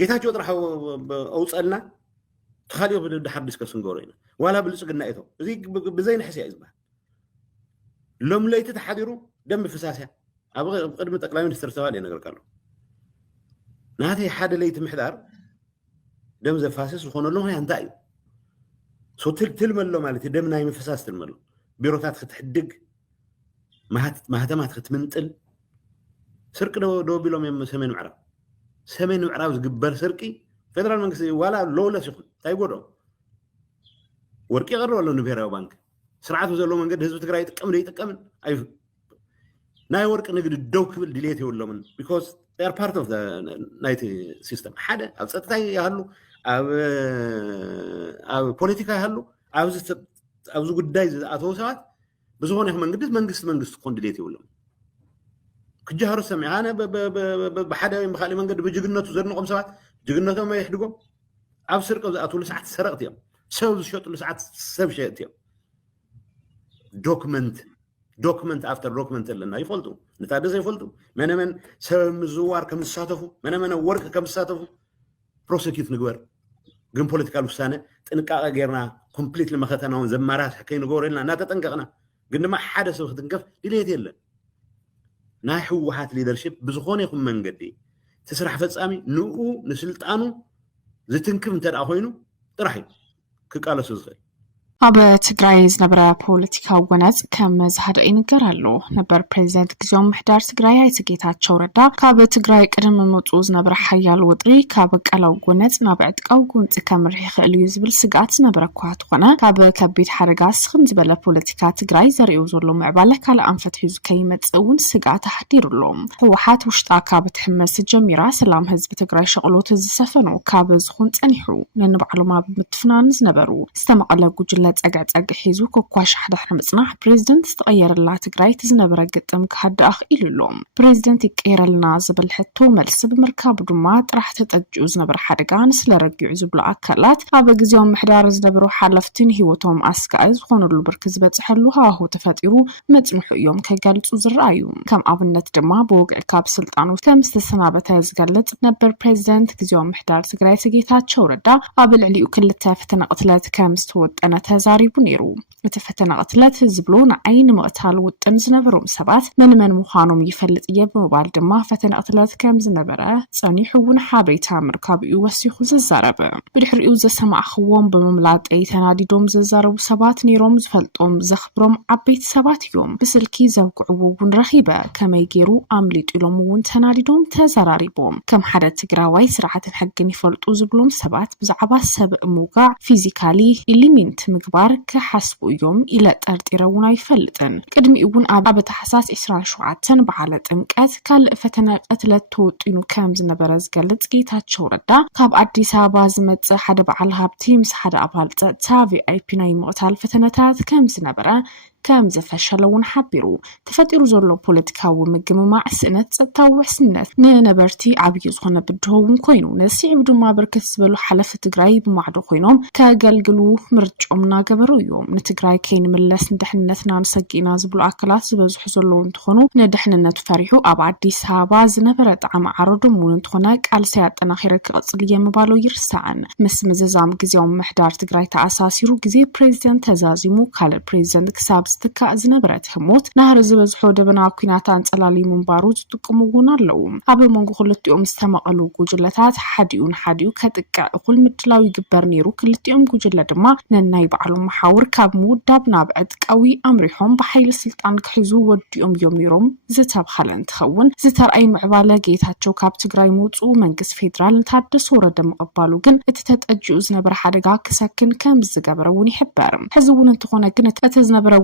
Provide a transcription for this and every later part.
ጌታቸው ጥራሕ ኣውፀልና ተኻሊዮ ብድሓር ዲስከስ ንገብሮ ዋላ ብልፅግና እቶ እዚ ብዘይ ንሕስያ እዩ ዝበሃል ሎም ለይቲ ተሓዲሩ ደም ፍሳስያ ኣብ ቅድሚ ጠቅላይ ሚኒስትር ተባለ ነገር ካሎ ናተይ ሓደ ለይቲ ምሕዳር ደም ዘፋስስ ዝኾነሉ ምክንያት እንታይ እዩ ሶ ትልመሎ ማለት ደም ናይ ምፍሳስ ትልመሎ ቢሮታት ክትሕድግ ማህተማት ክትምንጥል ስርቂ ደወቢሎም እዮም ሰሜን ምዕራብ ዝግበር ስርቂ ፌደራል መንግስቲ ዋላ ሎለስ ይኹን ታይጎዶ ወርቂ ይቀርብ ኣሎ ንብሔራዊ ባንክ ስርዓቱ ዘሎ መንገዲ ህዝቢ ትግራይ ይጥቀም ይጥቀምን ኣይ ናይ ወርቂ ንግዲ ደው ክብል ድሌት የብሎምን ቢኮዝ they are part of the night system ሓደ ኣብ ጸጥታ ይሃሉ ኣብ ፖለቲካ ይሃሉ ኣብዚ ጉዳይ ዝኣተው ሰባት ብዝኾነ መንግስት ኮን ድሌት የብሎም ክጃሃሩ ሰሚዓ ኣነ ብሓደ ወይ ብኻሊእ መንገዲ ብጅግነቱ ዘድንቆም ሰባት ጅግነቶም ይሕድጎም ኣብ ስርቂ ዝኣትውሉ ሰዓት ሰረቕቲ እዮም ሰብ ዝሸጡሉ ሰዓት ሰብ ሸየጥቲ እዮም ዶክመንት ኣፍተር ዶክመንት ኣለና ይፈልጡ ንታደሰ ይፈልጡ መነመን ሰብ ምዝዋር ከም ዝሳተፉ መነመን ወርቂ ከም ዝሳተፉ ፕሮሲኪዩት ንግበር ግን ፖለቲካል ውሳነ ጥንቃቐ ጌርና ኮምፕሊትሊ መኸተናውን ዘማራስ ከይንገብሮ ኢልና እናተጠንቀቕና ግን ድማ ሓደ ሰብ ክትንከፍ ድሌት የለን ናይ ህወሓት ሊደርሺፕ ብዝኾነ ይኹን መንገዲ ትስራሕ ፈጻሚ ንኡ ንስልጣኑ ዝትንክፍ እንተደኣ ኮይኑ ጥራሕ እዩ ክቃለሱ ዝኽእል ኣብ ትግራይ ዝነበረ ፖለቲካዊ ወነፅ ከም ዝሃደ ይንገራሉ ነበር ፕሬዚደንት ግዚያዊ ምሕዳር ትግራይ ኣይተ ጌታቸው ረዳ ካብ ትግራይ ቅድሚ ምውፅኡ ዝነበረ ሓያል ውጥሪ ካብ ቀላው ወነፅ ናብ ዕጥቃዊ ጉንፂ ከምርሕ ይኽእል እዩ ዝብል ስጋት ዝነበረ እኳ ትኾነ ካብ ከቢድ ሓደጋ ስኽን ዝበለ ፖለቲካ ትግራይ ዘርእዩ ዘሎ ምዕባለ ካልእ ኣንፈት ሒዙ ከይመፅእ እውን ስጋት ኣሕዲሩሎም ህወሓት ውሽጣ ካብ ትሕመስ ጀሚራ ሰላም ህዝቢ ትግራይ ሸቕሎት ዝሰፈኑ ካብ ዝኹን ፀኒሑ ነንባዕሎም ኣብ ምትፍናን ዝነበሩ ዝተመቐለ ጉጅለ ፀግዕ ሒዙ ኮኳሽ ሓድሕሪ ምፅናሕ ፕሬዚደንት ዝተቐየረላ ትግራይ ትዝነበረ ግጥም ክሃድእ ኢሉሎም ፕሬዚደንት ይቀየረልና ዝብል ሕቶ መልሲ ብምርካቡ ድማ ጥራሕ ተጠጅኡ ዝነበረ ሓደጋ ንስለረጊዑ ዝብሉ ኣካላት ኣብ ግዚያዊ ምሕዳር ዝነበሩ ሓለፍትን ሂወቶም ኣስጋኢ ዝኾነሉ ብርኪ ዝበፅሐሉ ሃዋህው ተፈጢሩ መፅንሑ እዮም ከገልፁ ዝረኣዩ ከም ኣብነት ድማ ብውግዒ ካብ ስልጣኑ ከም ዝተሰናበተ ዝገልጽ ነበር ፕሬዚደንት ግዚያዊ ምሕዳር ትግራይ ጌታቸው ረዳ ኣብ ልዕሊኡ ክልተ ፈተና ቅትለት ከም ዝተወጠነ ተዛሪቡ ነይሩ እቲ ፈተና ቅትለት ዝብሎ ንዓይኒ ምቕታል ውጥን ዝነበሮም ሰባት መን ምዃኖም ይፈልጥ እየ ብምባል ድማ ፈተና ቅትለት ከም ዝነበረ ፀኒሑ እውን ሓበሬታ ምርካብ እዩ ወሲኹ ዝዛረበ ብድሕሪኡ ዘሰማዕኽዎም ብምምላጠይ ተናዲዶም ዝዛረቡ ሰባት ነይሮም ዝፈልጦም ዘኽብሮም ዓበይቲ ሰባት እዮም ብስልኪ ዘውግዕዎ እውን ረኺበ ከመይ ገይሩ ኣምሊጡ ኢሎም እውን ተናዲዶም ተዘራሪቦም ከም ሓደ ትግራዋይ ስርዓትን ሕግን ይፈልጡ ዝብሎም ሰባት ብዛዕባ ሰብ ምውጋዕ ፊዚካሊ ኢሊሜንት ምግባር ክሓስቡ እዮም ኢለ ጠርጢረውን ኣይፈልጥን ቅድሚ እውን ኣብ ታሕሳስ 27 በዓለ ጥምቀት ካልእ ፈተና ቅትለት ተወጢኑ ከም ዝነበረ ዝገልጽ ጌታቸው ረዳ ካብ ኣዲስ ኣበባ ዝመጽእ ሓደ በዓል ሃብቲ ምስ ሓደ ኣባል ፀጥታ ቪአይፒ ናይ ምቕታል ፈተነታት ከም ዝነበረ ከም ዘፈሸለውን ሓቢሩ ተፈጢሩ ዘሎ ፖለቲካዊ ምግምማዕ ስእነት ፀጥታዊ ውሕስነት ንነበርቲ ዓብዪ ዝኾነ ብድሆውን ኮይኑ ነሲዕብ ድማ ብርክት ዝበሉ ሓለፊ ትግራይ ብማዕዶ ኮይኖም ከገልግሉ ምርጮም እናገበሩ እዮም ንትግራይ ከይንምለስ ንድሕንነትና ንሰጊና ዝብሉ ኣካላት ዝበዝሑ ዘለዉ እንትኾኑ ንድሕንነቱ ፈሪሑ ኣብ ኣዲስ ኣበባ ዝነበረ ጣዕሚ ዓረዶም እውን እንትኾነ ቃልሲ ኣጠናኺረ ክቕፅል እየ ምባሎ ይርሳዕን ምስ ምዝዛም ግዚያዊ ምሕዳር ትግራይ ተኣሳሲሩ ግዜ ፕሬዚደንት ተዛዚሙ ካልእ ፕሬዚደንት ክሳብ ዝተካእ ዝነበረት ህሞት ናህሪ ዝበዝሖ ደበና ኩናት አንጸላሊ ምንባሩ ዝጥቅሙ እውን ኣለዉ ኣብ መንጎ ክልቲኦም ዝተመቐሉ ጉጅለታት ሓዲኡ ከጥቅዕ እኩል ምድላው ይግበር ነይሩ ክልቲኦም ጉጅለ ድማ ነናይ በዓሎም መሓውር ካብ ምውዳብ ናብ ዕጥቃዊ ኣምሪሖም ብሓይሊ ስልጣን ክሒዙ ወዲኦም እዮም ነይሮም ዝተብሃለ እንትኸውን ዝተርኣይ ምዕባለ ጌታቸው ካብ ትግራይ ምውፅኡ መንግስቲ ፌደራል ንታደሰ ወረደ ምቕባሉ ግን እቲ ተጠጅኡ ዝነበረ ሓደጋ ክሰክን ከም ዝገበረ እውን ይሕበር ሕዚ እውን እንትኾነ ግን እቲ ዝነበረ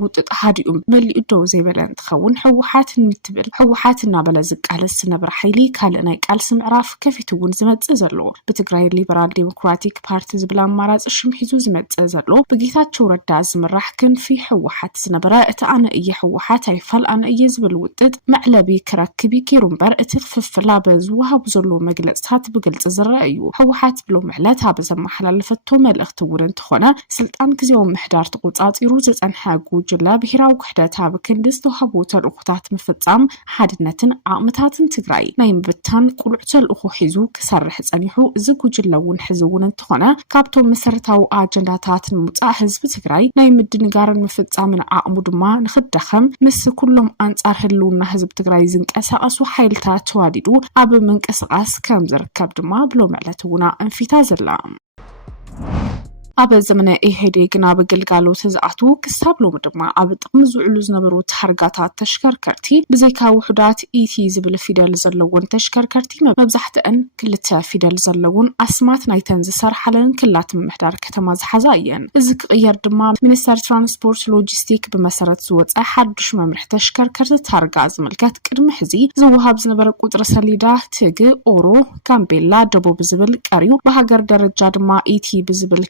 ሓዲኡ መሊኡ ደው ዘይበለ እንትኸውን ሕወሓት ንትብል ሕወሓት እናበለ ዝቃለስ ዝነበረ ሓይሊ ካልእ ናይ ቃልሲ ምዕራፍ ከፊቱ እውን ዝመጽእ ዘሎ ብትግራይ ሊበራል ዴሞክራቲክ ፓርቲ ዝብል ኣማራፂ ሽም ሒዙ ዝመጽእ ዘሎ ብጌታቸው ረዳ ዝምራሕ ክንፊ ሕወሓት ዝነበረ እቲ ኣነ እየ ሕወሓት ኣይፋል ኣነ እየ ዝብል ውጥጥ መዕለቢ ክረክብ ይከይሩ እምበር እቲ ክፍፍላ ብዝወሃቡ ዘሎ መግለጽታት ብግልጽ ዝረአ እዩ ሕወሓት ብሎ ምዕለት ኣብ ዘመሓላለፈቶ መልእኽቲ እውን እንትኾነ ስልጣን ግዚያዊ ምሕዳር ተቆጻጺሩ ዝጸንሐ ጉጅለ ዘብለ ብሔራዊ ውሕደት ኣብ ክንዲ ዝተውሃቡ ተልእኾታት ምፍጻም ሓድነትን ዓቕምታትን ትግራይ ናይ ምብታን ቁሉዕ ተልእኾ ሒዙ ክሰርሕ ጸኒሑ እዚ ጉጅለውን ሕዝውን እንትኾነ ካብቶም መሰረታዊ ኣጀንዳታት ንምውፃእ ህዝቢ ትግራይ ናይ ምድንጋርን ምፍጻምን ዓቕሙ ድማ ንኽደኸም ምስ ኩሎም ኣንጻር ህልውና ህዝቢ ትግራይ ዝንቀሳቐሱ ሓይልታት ተዋዲዱ ኣብ ምንቅስቓስ ከም ዝርከብ ድማ ብሎም ዕለት ውና እንፊታ ዘላ ኣብ ዘመነ ኢህዴግ ናብ ግልጋሎት ዝኣትዉ ክሳብ ሎሚ ድማ ኣብ ጥቕሚ ዝውዕሉ ዝነበሩ ታርጋታት ተሽከርከርቲ ብዘይካ ውሕዳት ኢቲ ዝብል ፊደል ዘለዎን ተሽከርከርቲ መብዛሕትአን ክልተ ፊደል ዘለዎን ኣስማት ናይተን ዝሰርሓለን ክላት ምምሕዳር ከተማ ዝሓዛ እየን እዚ ክቕየር ድማ ሚኒስተር ትራንስፖርት ሎጂስቲክ ብመሰረት ዝወፀ ሓዱሽ መምርሒ ተሽከርከርቲ ታርጋ ዝምልከት ቅድሚ ሕዚ ዝወሃብ ዝነበረ ቁጥሪ ሰሌዳ ትግ ኦሮ ጋምቤላ ደቡብ ዝብል ቀሪዩ ብሃገር ደረጃ ድማ ኢቲ ብዝብል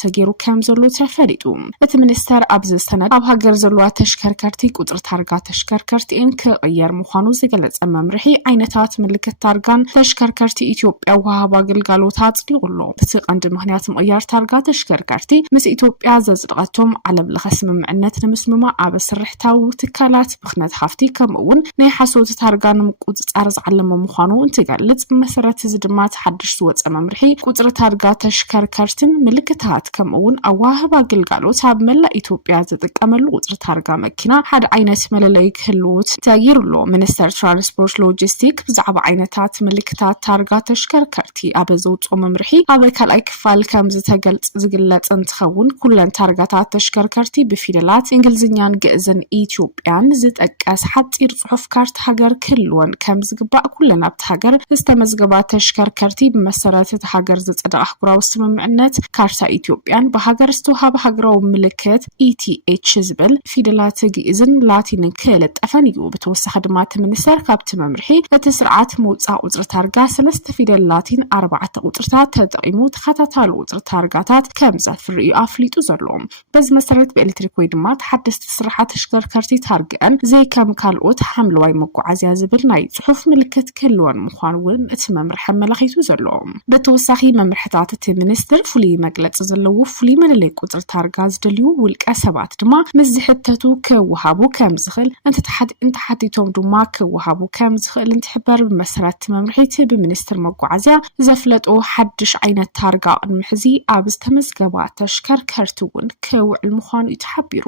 ተገይሩ ከም ዘሎ ተፈሊጡ እቲ ሚኒስተር ኣብ ዝተሰነድ ኣብ ሃገር ዘለዋ ተሽከርከርቲ ቁጥሪ ታርጋ ተሽከርከርቲን ክቕየር ምዃኑ ዝገለጸ መምርሒ ዓይነታት ምልክት ታርጋን ተሽከርከርቲ ኢትዮጵያ ወሃባ ግልጋሎት ኣጽዲቑሎ እቲ ቀንዲ ምኽንያት ምቕያር ታርጋ ተሽከርከርቲ ምስ ኢትዮጵያ ዘጽድቐቶም ዓለም ለኸ ስምምዕነት ንምስምማዕ ኣብ ስርሕታዊ ትካላት ብኽነት ሃፍቲ ከምኡውን ናይ ሓሶት ታርጋ ንምቁፅጻር ዝዓለመ ምዃኑ እንትገልጽ መሰረት እዚ ድማ ሓድሽ ዝወፀ መምርሒ ቁጥሪ ታርጋ ተሽከርከርትን ምልክት ከምኡውን ኣዋህባ ግልጋሎት ኣብ መላእ ኢትዮጵያ ዝጥቀመሉ ቁጥሪ ታርጋ መኪና ሓደ ዓይነት መለለይ ክህልዎት ተገይሩሎ ሚኒስተር ትራንስፖርት ሎጂስቲክ ብዛዕባ ዓይነታት ምልክታት ታርጋ ተሽከርከርቲ ኣብ ዘውፅኦ መምርሒ ኣብ ካልኣይ ክፋል ከም ዝግለጽ እንትኸውን ኩለን ታርጋታት ተሽከርከርቲ ብፊደላት እንግሊዝኛን ግዕዝን ኢትዮጵያን ዝጠቀስ ሓፂር ጽሑፍ ካርታ ሃገር ክህልወን ከም ዝግባእ ኩለን ኣብቲ ሃገር ዝተመዝገባ ተሽከርከርቲ ብመሰረት እቲ ሃገር ዝጸደቐ ኣህጉራዊ ስምምዕነት ካርታ ኢትዮጵያን በሃገር ዝተውሃበ ሃገራዊ ምልክት ኢቲኤች ዝብል ፊደላት ግዕዝን ላቲንን ክለጠፈን እዩ ብተወሳኺ ድማ እቲ ሚኒስተር ካብቲ መምርሒ እቲ ስርዓት ምውፃእ ቁፅሪ ታርጋ 3 ፊደል ላቲን 4 ቁፅርታት ተጠቂሙ ተኸታታሊ ቁፅሪ ታርጋታት ከም ዘፍሪ እዩ ኣፍሊጡ ዘሎ በዚ መሰረት ብኤሌክትሪክ ወይ ድማ ተሓደስቲ ስራሕቲ ተሽከርከርቲ ታርገን ዘይከም ካልኦት ሓምለዋይ መጓዓዝያ ዝብል ናይ ጽሑፍ ምልክት ክህልወን ምዃኑ እውን እቲ መምርሒ ኣመላኺቱ ዘሎ ብተወሳኺ መምርሕታት እቲ ሚኒስተር ፍሉይ መግለፂ ዘለዎ ፍሉይ መለለይ ቁፅሪ ታርጋ ዝደልዩ ውልቀ ሰባት ድማ ምስ ዝሕተቱ ክወሃቡ ከም ዝኽእል እንተሓቲቶም ድማ ክወሃቡ ከም ዝኽእል እንትሕበር ብመሰረት መምርሒት ብሚኒስትር መጓዓዝያ ዘፍለጦ ሓድሽ ዓይነት ታርጋ ቅድሚ ሕዚ ኣብ ዝተመዝገባ ተሽከርከርቲ እውን ክውዕል ምዃኑ እዩ ተሓቢሩ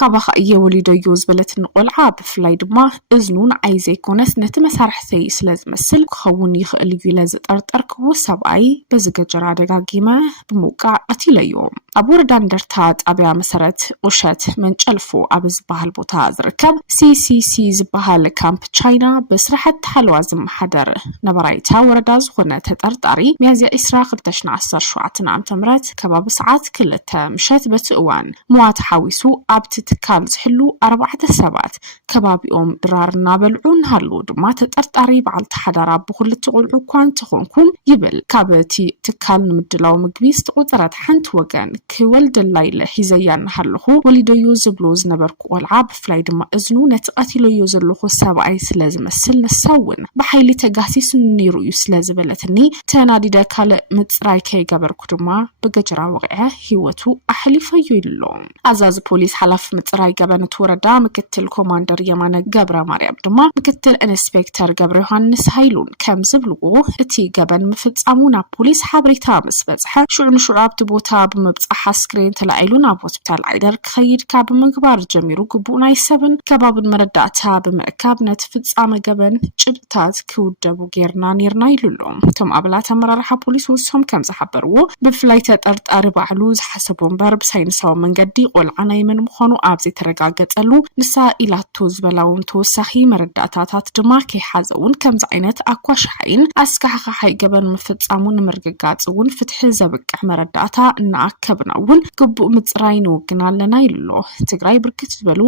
ካባኻ እየወሊደዮ ዝበለት ንቆልዓ ብፍላይ ድማ እዝኑን ዓይ ዘይኮነስ ነቲ መሳርሕተይ ስለ ዝመስል ክኸውን ይኽእል እዩ ኢለ ዝጠርጠርክዎ ሰብኣይ በዝገጀራ ደጋጊመ ብምውቃዕ ቀቲለዮ ኣብ ወረዳ እንደርታ ጣብያ መሰረት ቁሸት መንጨልፎ ኣብ ዝበሃል ቦታ ዝርከብ ሲሲሲ ዝበሃል ካምፕ ቻይና ብስራሕቲ ሓለዋ ዝመሓደር ነበራይታ ወረዳ ዝኾነ ተጠርጣሪ ሚያዝያ 2017 ዓ.ም ከባቢ ሰዓት 2 ምሸት በቲ እዋን ሞዋት ሓዊሱ ኣብቲ ትካል ዝሕሉ 4 ሰባት ከባቢኦም ድራር እናበልዑ እናሃሉ ድማ ተጠርጣሪ በዓል ተሓዳራ ብኹልተ ቆልዑ እኳ እንትኾንኩም ይብል ካብቲ ትካል ንምድላው ምግቢ ዝተቆፀረት ሓንቲ ወገን ክወልደላ ኢለ ሒዘያ እናሃለኹ ወሊደዮ ዝብሎ ዝነበርኩ ቆልዓ ብፍላይ ድማ እዝኑ ነቲ ቀቲለዮ ዘለኹ ሰብኣይ ስለ ዝመስል ንሳውን ብሓይሊ ተጋሲሱ ነይሩ እዩ ስለ ዝበለትኒ ተናዲደ ካልእ ምፅራይ ከይገበርኩ ድማ ብገጀራ ወቂዐ ሂወቱ ኣሕሊፈዮ ኢሎ ኣዛዚ ፖሊስ ሓላፊ ምፅራይ ገበነት ወረዳ ምክትል ኮማንደር የማነ ገብረ ማርያም ድማ ምክትል ኢንስፔክተር ገብረ ዮሐንስ ሃይሉን ከም ዝብልዎ እቲ ገበን ምፍጻሙ ናብ ፖሊስ ሓበሬታ ምስ በጽሐ ሽዑ ኣብቲ ቦታ ብምብጻሕ ኣስክሬን ተላዒሉ ናብ ሆስፒታል ዓይደር ክኸይድ ካብ ምግባር ጀሚሩ ግቡእ ናይ ሰብን ከባብን መረዳእታ ብምእካብ ነቲ ፍጻመ ገበን ጭብጥታት ክውደቡ ጌርና ነርና ኢሉሎም እቶም ኣባላት ኣመራርሓ ፖሊስ ወሶም ከም ዝሓበርዎ ብፍላይ ተጠርጣሪ ባዕሉ ዝሓሰቦ እምበር ብሳይንሳዊ መንገዲ ቆልዓ ናይ መን ምዃኑ ኣብ ዘይተረጋገፀሉ ንሳ ኢላቶ ዝበላውን ተወሳኺ መረዳእታታት ድማ ከይሓዘውን ከምዚ ዓይነት ኣኳሻሓይን ኣስካሕኻሓይ ገበን ምፍጻሙን ንምርግጋጽ እውን ፍትሒ ዘብቅዕ መረዳእታ እናኣከብና እውን ግቡእ ምፅራይ ንውግና ኣለና ኢሎ ትግራይ ብርክት ዝበሉ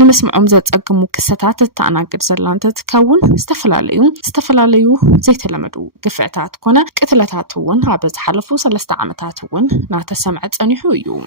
ንመስምዖም ዘጸግሙ ክስተታት እተኣናግድ ዘላ እንትትከውን ዝተፈላለዩ ዘይተለመዱ ግፍዕታት ኮነ ቅትለታት እውን ኣብ ዝሓለፉ 3 ዓመታት እውን ናተሰምዐ ጸኒሑ እዩ